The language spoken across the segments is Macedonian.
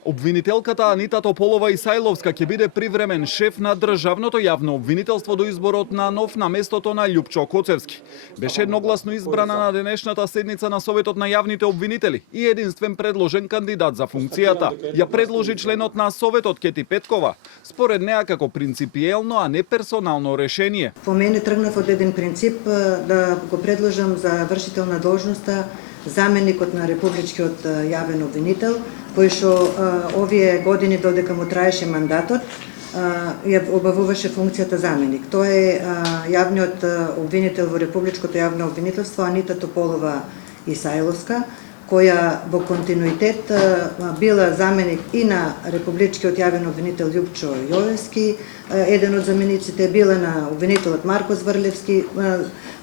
Обвинителката Анита Тополова-Исајловска ќе биде привремен шеф на државното јавно обвинителство до изборот на нов на местото на Љупчо Коцевски. Беше едногласно избрана на денешната седница на Советот на јавните обвинители и единствен предложен кандидат за функцијата. Ја предложи членот на Советот Кети Петкова, според неа како принципиелно, а не персонално решение. По мене тргнав од еден принцип да го предложам за вршител на должноста заменикот на републичкиот јавен обвинител, кој што овие години додека му траеше мандатот, ја обавуваше функцијата заменик. Тоа е јавниот обвинител во републичкото јавно обвинителство Анита Тополова-Исајловска, која во континуитет била заменик и на републичкиот јавен обвинител Љупчо Јовевски, еден од замениците била на обвинителот Марко Зврлевски,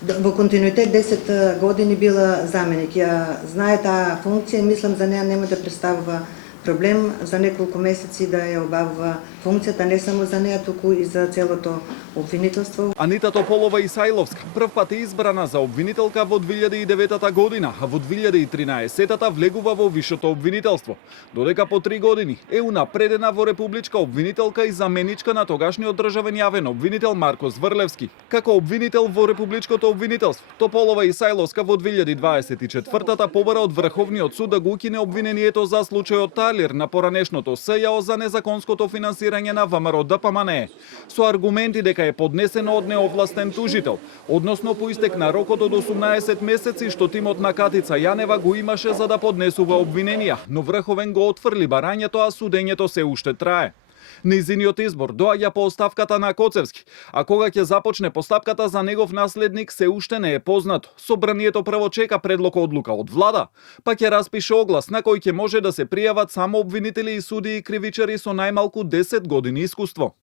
во континуитет 10 години била заменик. Ја знае таа функција и мислам за неа нема да представува проблем за неколку месеци да ја обавува функцијата, не само за неа, туку и за целото обвинителство. Анита Тополова-Исајловска прв пат е избрана за обвинителка во 2009 година, а во 2013 влегува во висшето обвинителство, додека по 3 години е унапредена во републичка обвинителка и заменичка на тогашниот државен јавен обвинител Марко Зврлевски. Како обвинител во републичкото обвинителство, Тополова-Исајловска во 2024 побара од Врховниот суд да го укине обвинението за случајот Талир на поранешното СЈО за незаконското финансирање на ВМРО ДПМНЕ, со аргументи дека е поднесено од неовластен тужител, односно по истек на рокот од 18 месеци што тимот на Катица Јанева го имаше за да поднесува обвиненија, но Врховен го отфрли барањето, а судењето се уште трае. Нејзиниот избор доаѓа по оставката на Коцевски, а кога ќе започне постапката за негов наследник се уште не е познато. Собранието прво чека предлог одлука од влада, па ќе распише оглас на кој ќе може да се пријават само обвинители и судии и кривичари со најмалку 10 години искуство.